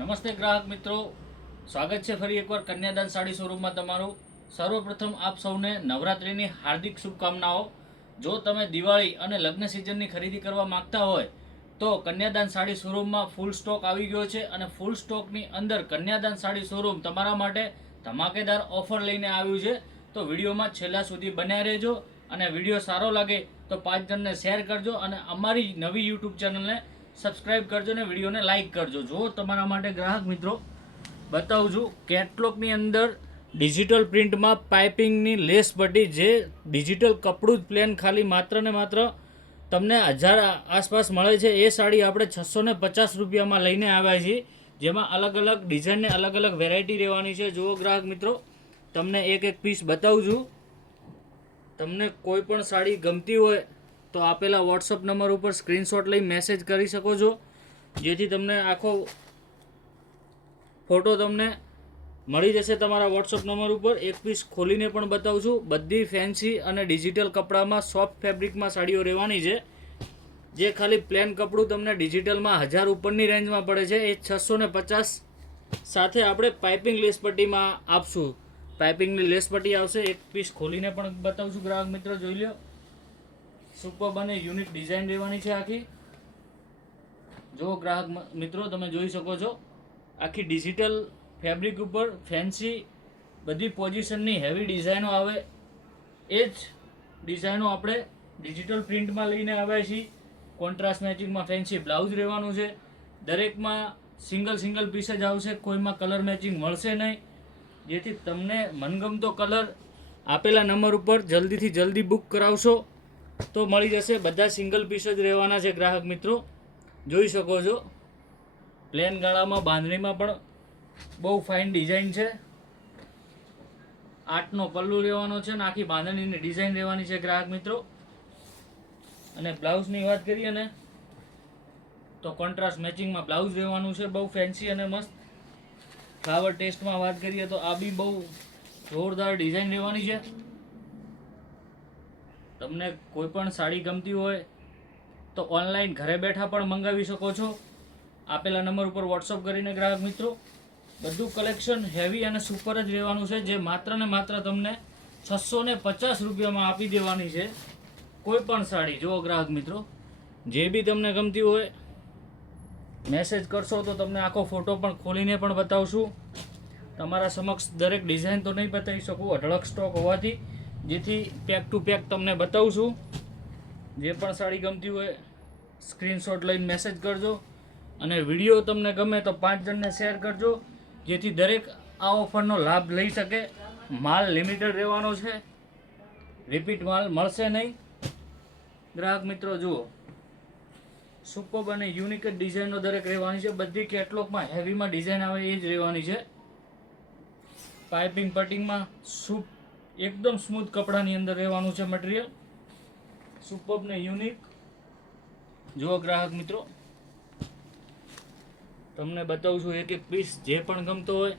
નમસ્તે ગ્રાહક મિત્રો, સ્વાગત છે ફરી એકવાર કન્યાદાન સાડી શોરૂમમાં તમારું. સર્વપ્રથમ આપ સૌને નવરાત્રિની હાર્દિક શુભકામનાઓ. જો તમે દિવાળી અને લગ્ન સિઝનની ખરીદી કરવા માંગતા હોય તો કન્યાદાન સાડી શોરૂમમાં ફૂલ સ્ટોક આવી ગયો છે અને ફૂલ સ્ટોકની અંદર કન્યાદાન સાડી શોરૂમ તમારા માટે ધમાકેદાર ઓફર લઈને આવ્યું છે. તો વિડીયોમાં છેલ્લા સુધી બન્યા રહેજો અને વિડીયો સારો લાગે તો 5 જણને શેર કરજો અને અમારી નવી યુટ્યુબ ચેનલને સબસ્ક્રાઇબ કરજો અને વિડીયોને લાઇક કરજો. જો તમારા માટે ગ્રાહક મિત્રો બતાવું છું, કેટલોગની અંદર ડિજિટલ પ્રિન્ટમાં પાઇપિંગની લેસ પટ્ટી, જે ડિજિટલ કપડું જ પ્લેન ખાલી માત્ર ને માત્ર તમને 1000 આસપાસ મળે છે. એ સાડી આપણે 650 રૂપિયામાં લઈને આવ્યા છીએ, જેમાં અલગ અલગ ડિઝાઇનને અલગ અલગ વેરાયટી રહેવાની છે. જુઓ ગ્રાહક મિત્રો, તમને એક એક પીસ બતાવું છું. તમને કોઈ પણ સાડી ગમતી હોય તો આપેલા વોટ્સઅપ નંબર ઉપર સ્ક્રીનશોટ લઈ મેસેજ કરી શકો છો, જેથી તમને આખો ફોટો તમને મળી જશે તમારા વોટ્સઅપ નંબર ઉપર. એક પીસ ખોલીને પણ બતાવું છું. બધી ફેન્સી અને ડિજિટલ કપડામાં સોફ્ટ ફેબ્રિકમાં સાડીઓ રહેવાની છે, જે ખાલી પ્લેન કપડું તમને ડિજિટલમાં 1000 ઉપરની રેન્જમાં પડે છે. એ 650 સાથે આપણે પાઇપિંગ લેસ પટ્ટીમાં આપશું. પાઇપિંગની લેસ પટ્ટી આવશે. એક પીસ ખોલીને પણ બતાવું છું ગ્રાહક મિત્રો, જોઈ લો. સુપર અને યુનિક ડિઝાઇન રહેવાની છે આખી. જો ગ્રાહક મિત્રો તમે જોઈ શકો છો, આખી ડિજિટલ ફેબ્રિક ઉપર ફેન્સી બધી પોઝિશનની હેવી ડિઝાઇનો આવે, એ જ ડિઝાઇનો આપણે ડિજિટલ પ્રિન્ટમાં લઈને આવ્યા છીએ. કોન્ટ્રાસ્ટ મેચિંગમાં ફેન્સી બ્લાઉઝ રહેવાનું છે. દરેકમાં સિંગલ પીસ જ આવશે, કોઈમાં કલર મેચિંગ મળશે નહીં. જેથી તમને મનગમતો કલર આપેલા નંબર ઉપર જલ્દીથી જલ્દી બુક કરાવશો તો મળી જશે. બધા સિંગલ પીસ જ રહેવાના છે ગ્રાહક મિત્રો, જોઈ શકો છો. પ્લેન ગાળામાં બાંધણીમાં પણ બહુ ફાઇન ડિઝાઇન છે. 8નો પલ્લુ રહેવાનો છે અને આખી બાંધણીની ડિઝાઇન રહેવાની છે ગ્રાહક મિત્રો. અને બ્લાઉઝની વાત કરીએ ને તો કોન્ટ્રાસ્ટ મેચિંગમાં બ્લાઉઝ રહેવાનું છે, બહુ ફેન્સી અને મસ્ત. ફ્લાવર ટેસ્ટમાં વાત કરીએ તો આ બી બહુ જોરદાર ડિઝાઇન રહેવાની છે. તમને કોઈ પણ સાડી ગમતી હોય તો ઓનલાઈન ઘરે બેઠા પણ મંગાવી શકો છો, આપેલા નંબર ઉપર વોટ્સઅપ કરીને ગ્રાહક મિત્રો. બધું કલેક્શન હેવી અને સુપર જ રહેવાનું છે, જે માત્ર ને માત્ર તમને 650 રૂપિયામાં આપી દેવાની છે કોઈ પણ સાડી. જુઓ ગ્રાહક મિત્રો, જે બી તમને ગમતી હોય મેસેજ કરશો તો તમને આખો ફોટો પણ ખોલીને પણ બતાવશું. તમારા સમક્ષ દરેક ડિઝાઇન તો નહીં બતાવી શકું, અઢળક સ્ટોક હોવાથી, જેથી પેક ટુ પેક તમને બતાવશું. જે પણ સાડી ગમતી હોય સ્ક્રીનશોટ લઈને મેસેજ કરજો અને વિડીયો તમને ગમે તો 5 જણને શેર કરજો, જેથી દરેક આ ઓફરનો લાભ લઈ શકે. માલ લિમિટેડ રહેવાનો છે, રિપીટ માલ મળશે નહીં ગ્રાહક મિત્રો. જુઓ, સુપર અને યુનિક જ ડિઝાઇનો દરેક રહેવાની છે. બધી કેટલોગમાં હેવીમાં ડિઝાઇન આવે એ જ રહેવાની છે. પાઇપિંગ પટિંગમાં એકદમ સ્મૂથ કપડાની અંદર રહેવાનું છે મટીરિયલ, સુપર ને યુનિક. જુઓ ગ્રાહક મિત્રો, તમને બતાવું છું એક એક પીસ. જે પણ ગમતો હોય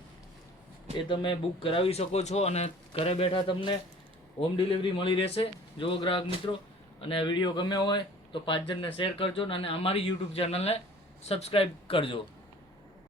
એ તમે બુક કરાવી શકો છો અને ઘરે બેઠા તમને હોમ ડિલિવરી મળી રહેશે. જુઓ ગ્રાહક મિત્રો, અને આ વિડીયો ગમ્યો હોય તો 5 જણને શેર કરજો અને અમારી યુટ્યુબ ચેનલને સબસ્ક્રાઈબ કરજો.